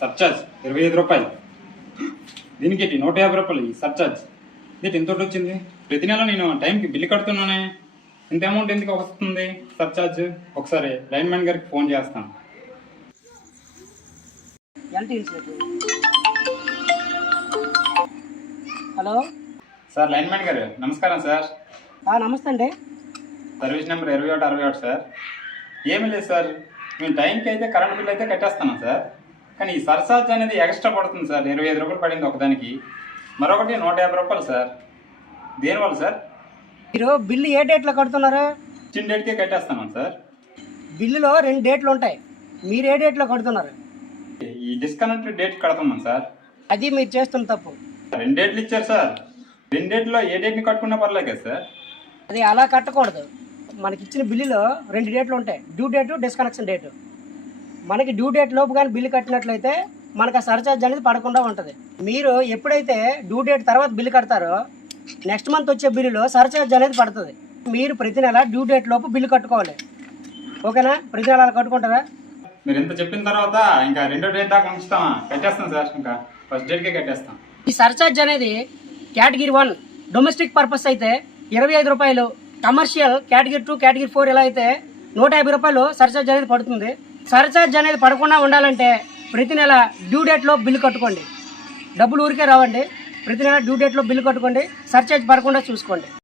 Surcharge ఇరవై ఐదు రూపాయలు. దీనికి ఏంటి? నూట యాభై రూపాయలు ఈ సర్చార్జ్. ఇది ఎంత వచ్చింది? ప్రతి నెల నేను టైంకి బిల్లు కడుతున్నానే. ఇంత అమౌంట్ ఎందుకు వస్తుంది సర్చార్జ్? ఒకసారి లైన్ మ్యాన్ గారికి ఫోన్ చేస్తాను. హలో? సార్ లైన్ మ్యాన్ గారు నమస్కారం సార్. నమస్తే అండి. సర్వీస్ నెంబర్ ఇరవై ఒకటి అరవై ఒకటి సార్. ఏమీ లేదు సార్. మేము టైంకి అయితే కరెంట్ బిల్ అయితే కట్టేస్తున్నాం సార్. కానీ ఈ సర్చార్జ్ అనేది ఎక్స్ట్రా పడుతుంది సార్. ఇరవై ఐదు రూపాయలు పడింది ఒకదానికి. మరొకటి నూట యాభై రూపాయలు సార్. దేనివల్ల సార్? మీరు బిల్లు ఏ డేట్లో కడుతున్నారు? చిన్న డేట్కే కట్టేస్తున్నాం సార్. బిల్లులో రెండు డేట్లు ఉంటాయి. మీరు ఏ డేట్లో కడుతున్నారు? ఈ డిస్కనెక్ట్ డేట్ కడుతున్నాం సార్. అది మీరు చేస్తున్న తప్పు. రెండు డేట్లు ఇచ్చారు సార్. రెండు డేట్లో ఏ డేట్ని కట్టుకున్నా పర్లేదు కదా సార్. అది అలా కట్టకూడదు. మనకి ఇచ్చిన బిల్లులో రెండు డేట్లు ఉంటాయి. డ్యూ డేటు డిస్కనెక్షన్ డేటు మనకి డ్యూ డేట్ లోపు కానీ బిల్లు కట్టినట్లయితే మనకు ఆ సర్చార్జ్ అనేది పడకుండా ఉంటుంది. మీరు ఎప్పుడైతే డ్యూ డేట్ తర్వాత బిల్లు కడతారో నెక్స్ట్ మంత్ వచ్చే బిల్లులో సర్చార్జ్ అనేది పడుతుంది. మీరు ప్రతి నెల డ్యూ డేట్ లోపు బిల్లు కట్టుకోవాలి. ఓకేనా? ప్రతి నెల అలా కట్టుకుంటారా? మీరు ఎంత చెప్పిన తర్వాత ఇంకా రెండో డేట్ దాకా ఉంచుతామా? కట్టేస్తాం సార్ ఇంకా ఫస్ట్ డేట్కే కట్టేస్తాం. ఈ సర్చార్జ్ అనేది కేటగిరీ వన్ డొమెస్టిక్ పర్పస్ అయితే ఇరవై ఐదు రూపాయలు commercial category two category four ఇలా అయితే నూట యాభై రూపాయలు సర్చార్జ్ అనేది పడుతుంది. సర్చార్జ్ అనేది పడకుండా ఉండాలంటే ప్రతి నెల డ్యూ డేట్లో బిల్లు కట్టుకోండి. డబ్బులు ఊరికే రావండి. ప్రతి నెల డ్యూ డేట్లో బిల్లు కట్టుకోండి. సర్చార్జ్ పడకుండా చూసుకోండి.